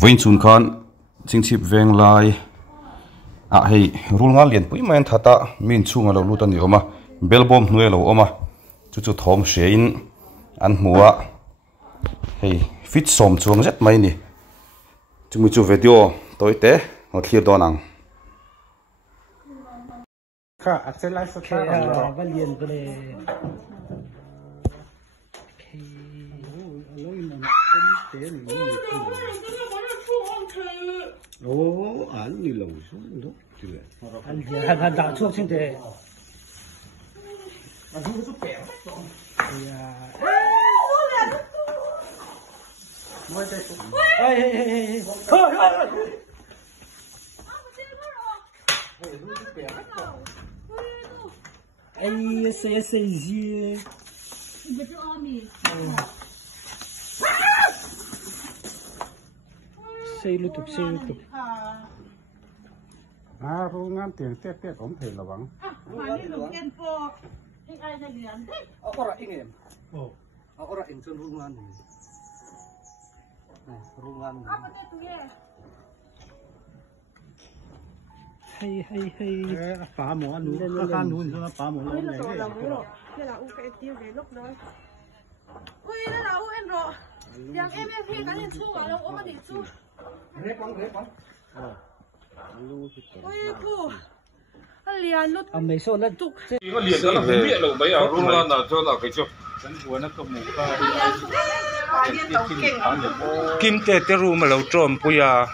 Vinh chun khan ching chip veng lai a hei rul nga lian pui man thata min chunga lo lutan ni oma belbom hnuai lo oma chu chu thom shein an hmuwa hei fit som chuang zet mai ni chumi chu video toite ho thlir donangค่ะอัดเสร็จแล้วสักครั้งก็เรียนไปเลยโอ้อันนี้ลงสุดดูจุเลยอันเดียวด่าช่วงเช่นเดียวมันทุกทุกแก่ไม่ได้เฮ้ยเฮ้ยเฮ้ยเฮ้ย哎呀，谁你们这阿米。xây lụt rú ngán tiền tiết ống thể là vắng mà đi lụt tiền po thì ai ra liền ở ra em ở ra em chân rú ngán này rú ngán hay phá mỏ núi khăn núi cho nó phá mỏ nó này cái là u cái tiêu cái lúc đó ui đó là u em rồi yang em phi cái này chu vào đâu ôm mà đi chu rép bắn ui cô anh liền lút anh mấy số nó chúc có liền đó là không biết đâu mấy ở luôn là cho là cái chỗ kim tê tê ru mà lâu trộm bây giờ